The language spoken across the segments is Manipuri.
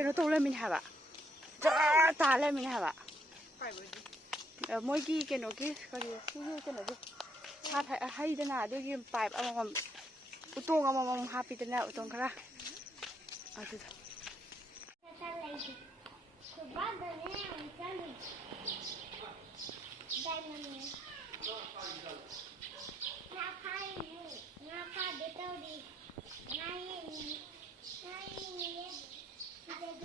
kena tau lemin haba. Jar ta lemin haba. Moigi kena ki kari kena ki. Hai dana adugi pipe amam utong amam happy dana utong kara. Adu.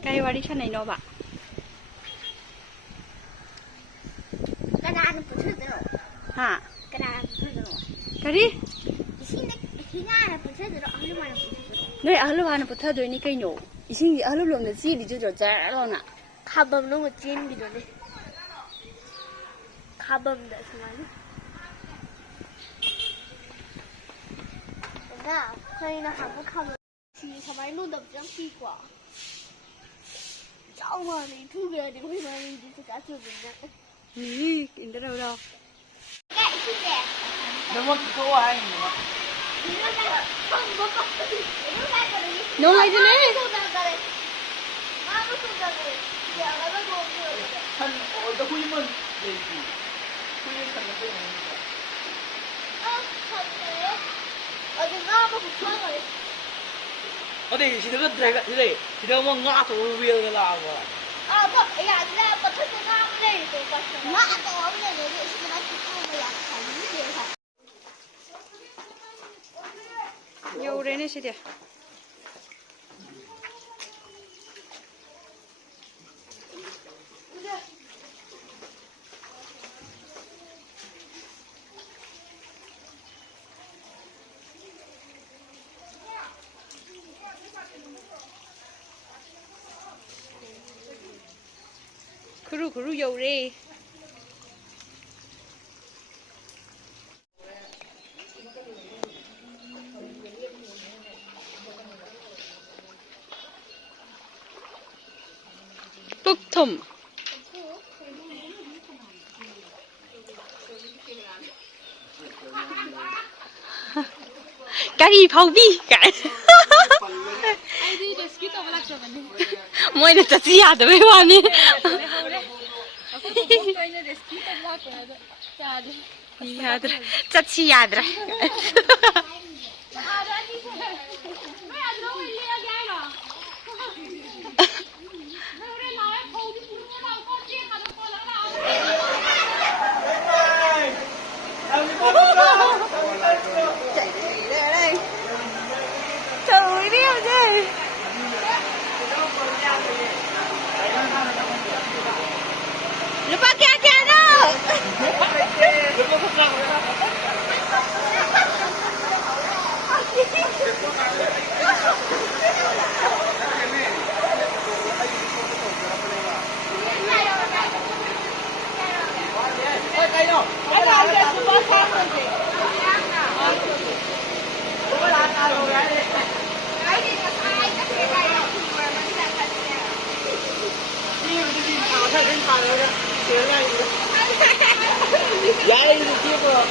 Kay wari sanay no ba? Kadaan puthudro. Ha? Kadaan puthudro. Kari? Ising hingana puthudro ahluman puthudro. Noi ahluman puthudro ni kaino. Ising ahlulom na si di jo jar lo na. Khabam no chin gi do ne. Khabam da samani. Na, kai na habu khabam. Chi samai no da jang ki kwa. Chao ma ni thu ge di hui ma ni di ka chu bin na. Ni inda đâu đâu. Cái chi ke. Nó mất số ai nữa. No lai de ne. Thân ở đâu cũng mình để gì. Cũng như thân nó bên này. Ở đây chỉ được cái thế này, chỉ được một ngã thủ viên là làm rồi. À, bố, dạ, ra bố thích cái ngã này rồi bố. Ngã tổ này rồi thì nó chỉ có mà phải như thế thôi. Yo re ne sidia. Kuru yo re. Túc thum. Cari phao bi cái. Moi na tati ya de wa ni. Yadra. Tati yadra. Trời điêu chứ. Lupa kaya đâu. Cái nào? Cái nào là chúng ta sang rồi chị? Chúng ta làm sao rồi đấy? Cái gì là sai, cái gì này là khi mà mình làm thật nè. Đi mà đi thảo thật đến thảo rồi. Thế này. Vậy thì tiếp rồi.